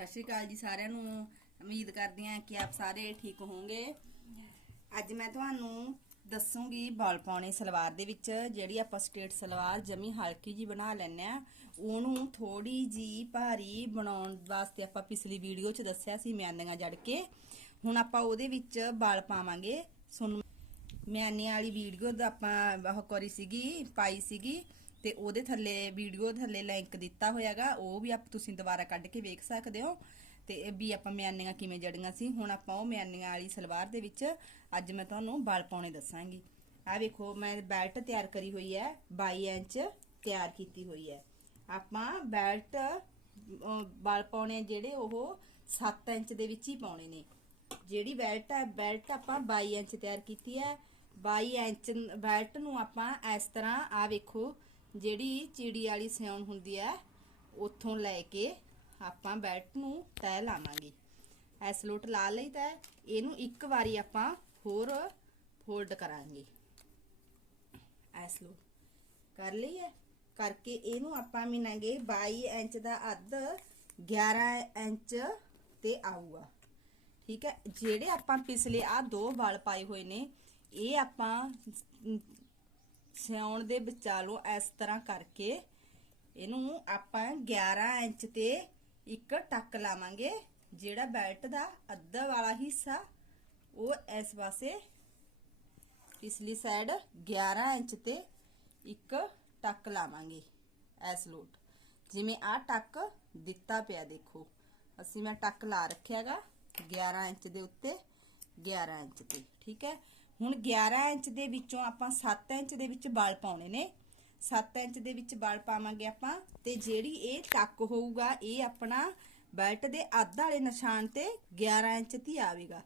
ਸਤਿ ਸ਼੍ਰੀ ਅਕਾਲ ਜੀ ਸਾਰਿਆਂ ਨੂੰ। ਉਮੀਦ ਕਰਦੀ ਹਾਂ ਕਿ ਆਪ ਸਾਰੇ ਠੀਕ ਹੋਵੋਗੇ। ਅੱਜ ਮੈਂ ਤੁਹਾਨੂੰ ਦੱਸੂਗੀ ਬਾਲ ਪਾਉਣੇ ਸਲਵਾਰ ਦੇ ਵਿੱਚ, ਜਿਹੜੀ ਆਪਾਂ ਸਟੇਟ ਸਲਵਾਰ ਜਮੀ ਹਲਕੀ ਜੀ ਬਣਾ ਲੈਣੇ ਆ ਉਹਨੂੰ ਥੋੜੀ ਜੀ ਭਾਰੀ ਬਣਾਉਣ ਵਾਸਤੇ ਆਪਾਂ ਪਿਛਲੀ ਵੀਡੀਓ 'ਚ ਦੱਸਿਆ ਸੀ ਮਿਆਨੀਆਂ ਜੜ ਕੇ। ਹੁਣ ਆਪਾਂ ਉਹਦੇ ਵਿੱਚ ਬਾਲ ਪਾਵਾਂਗੇ। ਸੁਣ ਮਿਆਨੀ ਵਾਲੀ ਵੀਡੀਓ ਦਾ ਆਪਾਂ ਉਹ ਕਰੀ ਸੀਗੀ, ਪਾਈ ਸੀਗੀ। ਤੇ ਉਹਦੇ ਥੱਲੇ ਵੀਡੀਓ ਥੱਲੇ ਲਿੰਕ ਦਿੱਤਾ ਹੋਇਆਗਾ, ਉਹ ਵੀ ਆਪ ਤੁਸੀਂ ਦੁਬਾਰਾ ਕੱਢ ਕੇ ਵੇਖ ਸਕਦੇ ਹੋ। ਤੇ ਵੀ ਆਪਾਂ ਮਿਆਨੀਆਂ ਕਿਵੇਂ ਜੜੀਆਂ ਸੀ, ਹੁਣ ਆਪਾਂ ਉਹ ਮਿਆਨੀਆਂ ਵਾਲੀ ਸਲਵਾਰ ਦੇ ਵਿੱਚ ਅੱਜ ਮੈਂ ਤੁਹਾਨੂੰ ਬਲ ਪਾਉਣੇ ਦੱਸਾਂਗੀ। ਆ ਵੇਖੋ, ਮੈਂ ਬੈਲਟ ਤਿਆਰ ਕਰੀ ਹੋਈ ਹੈ 22 ਇੰਚ ਤਿਆਰ ਕੀਤੀ ਹੋਈ ਹੈ। ਆਪਾਂ ਬੈਲਟ ਬਲ ਪਾਉਣੇ ਜਿਹੜੇ ਉਹ 7 ਇੰਚ ਦੇ ਵਿੱਚ ਹੀ ਪਾਉਣੇ ਨੇ। ਜਿਹੜੀ ਬੈਲਟ ਹੈ ਬੈਲਟ ਆਪਾਂ 22 ਇੰਚ ਤਿਆਰ ਕੀਤੀ ਹੈ। 22 ਇੰਚ ਬੈਲਟ ਨੂੰ ਆਪਾਂ ਇਸ ਤਰ੍ਹਾਂ ਆ ਵੇਖੋ ਜਿਹੜੀ ਚਿੜੀ ਵਾਲੀ ਸਿਉਣ ਹੁੰਦੀ ਹੈ, ਉੱਥੋਂ ਲੈ ਕੇ ਆਪਾਂ ਬੈਲਟ ਨੂੰ ਤੈ ਲਾਵਾਂਗੇ। ਐਸ ਲੋਟ ਲਾ ਲਈ ਤਾਂ ਇਹਨੂੰ ਇੱਕ ਵਾਰੀ ਆਪਾਂ ਹੋਰ ਫੋਲਡ ਕਰਾਂਗੇ। ਐਸ ਲੋਟ ਕਰ ਲਈ ਹੈ। ਕਰਕੇ ਇਹਨੂੰ ਆਪਾਂ ਮਿਨਾਂਗੇ 22 ਇੰਚ ਦਾ ਅੱਧ 11 ਇੰਚ ਤੇ ਆਊਗਾ। ਠੀਕ ਹੈ? ਜਿਹੜੇ ਆਪਾਂ ਪਿਛਲੇ ਆ ਦੋ ਵਾਲ ਪਾਏ ਹੋਏ ਨੇ, ਇਹ ਆਪਾਂ ਸਿਉਣ ਦੇ ਵਿਚਾਲੋਂ ਇਸ ਤਰ੍ਹਾਂ ਕਰਕੇ ਇਹਨੂੰ ਆਪਾਂ 11 ਇੰਚ ਤੇ ਇੱਕ ਟੱਕ ਲਾਵਾਂਗੇ, ਜਿਹੜਾ ਬੈਲਟ ਦਾ ਅੱਧਾ ਵਾਲਾ ਹਿੱਸਾ, ਉਹ ਇਸ ਪਾਸੇ ਪਿਛਲੀ ਸਾਈਡ 11 ਇੰਚ ਤੇ ਇੱਕ ਟੱਕ ਲਾਵਾਂਗੇ ਐਸ ਲੋਟ। ਜਿਵੇਂ ਆ ਟੱਕ ਦਿੱਤਾ ਪਿਆ ਦੇਖੋ, ਅਸੀਂ ਮੈਂ ਟੱਕ ਲਾ ਰੱਖਿਆਗਾ 11 ਇੰਚ ਦੇ ਉੱਤੇ 11 ਇੰਚ ਤੇ, ਠੀਕ ਹੈ? ਹੁਣ 11 ਇੰਚ ਦੇ ਵਿੱਚੋਂ ਆਪਾਂ 7 ਇੰਚ ਦੇ ਵਿੱਚ ਵਾਲ ਪਾਉਣੇ ਨੇ। 7 ਇੰਚ ਦੇ ਵਿੱਚ ਵਾਲ ਪਾਵਾਂਗੇ ਆਪਾਂ ਤੇ ਜਿਹੜੀ ਇਹ ਟੱਕ ਹੋਊਗਾ, ਇਹ ਆਪਣਾ ਬੈਲਟ ਦੇ ਅੱਧ ਵਾਲੇ ਨਿਸ਼ਾਨ ਤੇ 11 ਇੰਚ ਤੇ ਆਵੇਗਾ।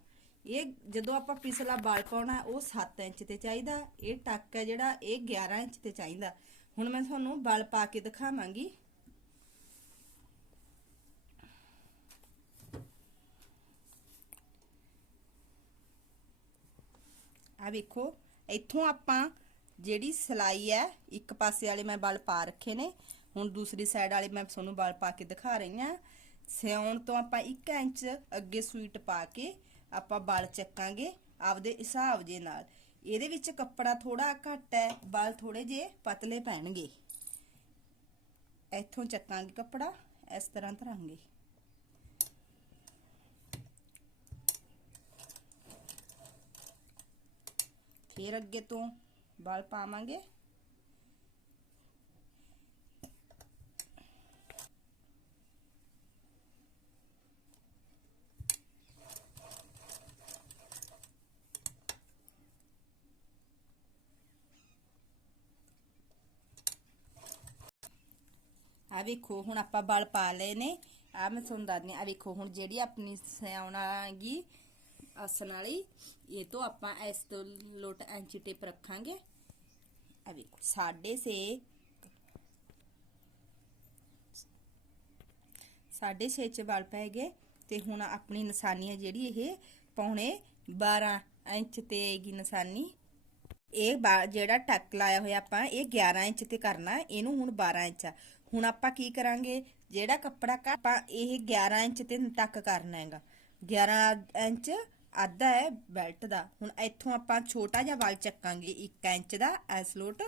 ਇਹ ਜਦੋਂ ਆਪਾਂ ਪਿਛਲਾ ਵਾਲ ਪਾਉਣਾ, ਉਹ 7 ਇੰਚ ਤੇ ਚਾਹੀਦਾ। ਇਹ ਟੱਕ ਹੈ ਜਿਹੜਾ, ਇਹ 11 ਇੰਚ ਤੇ ਚਾਹੀਦਾ। ਹੁਣ ਮੈਂ ਤੁਹਾਨੂੰ ਵਾਲ ਪਾ ਕੇ ਦਿਖਾਵਾਂਗੀ। ਆ ਵੇਖੋ, ਇੱਥੋਂ ਆਪਾਂ ਜਿਹੜੀ ਸਲਾਈ ਹੈ, ਇੱਕ ਪਾਸੇ ਵਾਲੇ ਮੈਂ ਬਲ ਪਾ ਰੱਖੇ ਨੇ, ਹੁਣ ਦੂਸਰੀ ਸਾਈਡ ਵਾਲੇ ਮੈਂ ਤੁਹਾਨੂੰ ਬਲ ਪਾ ਕੇ ਦਿਖਾ ਰਹੀ ਹਾਂ। ਸਿਉਣ ਤੋਂ ਆਪਾਂ 1 ਇੰਚ ਅੱਗੇ ਸੂਈਟ ਪਾ ਕੇ ਆਪਾਂ ਬਲ ਚੱਕਾਂਗੇ ਆਪਦੇ ਹਿਸਾਬ ਦੇ ਨਾਲ। ਇਹਦੇ ਵਿੱਚ ਕੱਪੜਾ ਥੋੜਾ ਘੱਟ ਹੈ, ਬਲ ਥੋੜੇ ਜੇ ਪਤਲੇ ਪੈਣਗੇ। ਇੱਥੋਂ ਚੱਕਾਂਗੇ ਕੱਪੜਾ, ਇਸ ਤਰ੍ਹਾਂ ਧਰਾਂਗੇ। ਫਿਰ ਅੱਗੇ ਤੋਂ ਬਲ ਪਾਵਾਂਗੇ। ਆ ਵੇਖੋ, ਹੁਣ ਆਪਾਂ ਬਲ ਪਾ ਲਏ ਨੇ। ਆ ਮੈਂ ਤੁਹਾਨੂੰ ਦੱਸਦੀ ਆ ਵੇਖੋ, ਹੁਣ ਜਿਹੜੀ ਆਪਣੀ ਸਿਆਉਣਾ ਹੈਗੀ ਆਸਣ ਵਾਲੀ। ਇਹ ਤੋਂ ਆਪਾਂ ਇਸ ਤੋਂ ਲੋਟ ਐਂਚੀ ਟੇਪ ਰੱਖਾਂਗੇ। ਆ ਵੇਖੋ, ਸਾਢੇ ਸੇ ਸਾਢੇ ਛੇ ਚ ਬਲ ਪੈ ਗਏ ਤੇ ਹੁਣ ਆਪਣੀ ਨਿਸ਼ਾਨੀ ਹੈ ਜਿਹੜੀ ਇਹ ਪੌਣੇ 12 ਇੰਚ ਤੇ ਆਏਗੀ ਨਿਸ਼ਾਨੀ। ਇਹ ਬਾ- ਜਿਹੜਾ ਟੱਕ ਲਾਇਆ ਹੋਇਆ ਆਪਾਂ, ਇਹ 11 ਇੰਚ ਤੇ ਕਰਨਾ, ਇਹਨੂੰ ਹੁਣ 12 ਇੰਚ ਆ। ਹੁਣ ਆਪਾਂ ਕੀ ਕਰਾਂਗੇ? ਜਿਹੜਾ ਕੱਪੜਾ ਆਪਾਂ ਇਹ 11 ਇੰਚ ਤੇ ਟੱਕ ਕਰਨਾ ਹੈਗਾ। 11 ਇੰਚ ਅੱਧਾ ਹੈ ਬੈਲਟ ਦਾ। ਹੁਣ ਇੱਥੋਂ ਆਪਾਂ ਛੋਟਾ ਜਿਹਾ ਵਾਲ ਚੱਕਾਂਗੇ 1 ਇੰਚ ਦਾ ਐਸਲੋਟ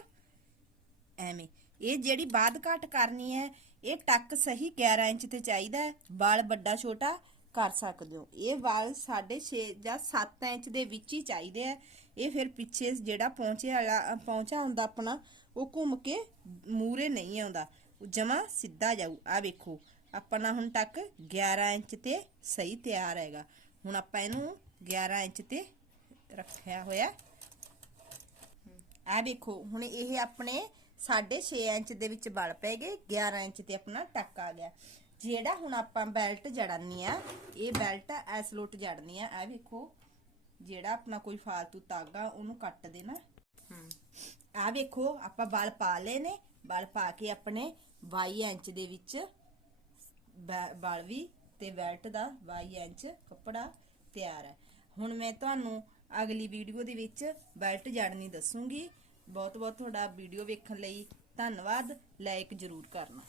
ਐਵੇਂ। ਇਹ ਜਿਹੜੀ ਬਾਦ ਘਟ ਕਰਨੀ ਹੈ, ਇਹ ਟੱਕ ਸਹੀ 11 ਇੰਚ ਤੇ ਚਾਹੀਦਾ ਹੈ। ਵਾਲ ਵੱਡਾ, ਛੋਟਾ ਕਰ ਸਕਦੇ ਹੋ। ਇਹ ਵਾਲ 6.5 ਜਾਂ 7 ਇੰਚ ਦੇ ਵਿੱਚ ਹੀ ਚਾਹੀਦੇ ਆ ਇਹ ਫਿਰ ਪਿੱਛੇ ਜਿਹੜਾ ਪਹੁੰਚੇ ਵਾਲਾ, ਪਹੁੰਚਾ ਹੁੰਦਾ ਆਪਣਾ, ਉਹ ਘੁੰਮ ਕੇ ਮੂਰੇ ਨਹੀਂ ਆਉਂਦਾ। ਉਹ ਜਮਾ ਸਿੱਧਾ ਜਾਊ। ਆ ਵੇਖੋ। ਆਪਣਾ ਹੁਣ ਟੱਕ 11 ਇੰਚ ਤੇ ਸਹੀ ਤਿਆਰ ਹੈਗਾ। ਹੁਣ ਆਪਾਂ ਇਹਨੂੰ 11 ਇੰਚ ਤੇ ਰੱਖਿਆ ਹੋਇਆ। ਆ ਵੇਖੋ ਹੁਣ ਇਹ ਆਪਣੇ 6.5 ਇੰਚ ਦੇ ਵਿੱਚ ਬਲ ਪੈ ਗਏ 11 ਇੰਚ ਤੇ ਆਪਣਾ ਟੱਕ ਆ ਗਿਆ। ਜਿਹੜਾ ਹੁਣ ਆਪਾਂ ਬੈਲਟ ਜੜਨੀ ਆ, ਇਹ ਬੈਲਟ ਐਸ ਲੋਟ ਜੜਨੀ ਆ। ਆ ਵੇਖੋ, ਜਿਹੜਾ ਆਪਣਾ ਕੋਈ ਫਾਲਤੂ ਤਾਗਾ ਉਹਨੂੰ ਕੱਟ ਦੇਣਾ। ਆ ਵੇਖੋ, ਆਪਾਂ ਬਲ ਪਾ ਲਏ ਨੇ, ਬਲ ਪਾ ਕੇ ਆਪਣੇ 22 ਇੰਚ ਦੇ ਵਿੱਚ ਬੈ- ਬਲ ਵੀ ਤੇ ਬੈਲਟ ਦਾ 22 ਇੰਚ ਕੱਪੜਾ ਤਿਆਰ ਹੈ ਹੁਣ ਮੈਂ ਤੁਹਾਨੂੰ ਅਗਲੀ ਵੀਡੀਓ ਦੇ ਵਿੱਚ ਬੈਲਟ ਜੜਨੀ ਦੱਸੂਗੀ। ਬਹੁਤ ਬਹੁਤ ਤੁਹਾਡਾ ਵੀਡੀਓ ਵੇਖਣ ਲਈ ਧੰਨਵਾਦ। ਲਾਈਕ ਜ਼ਰੂਰ ਕਰਨਾ।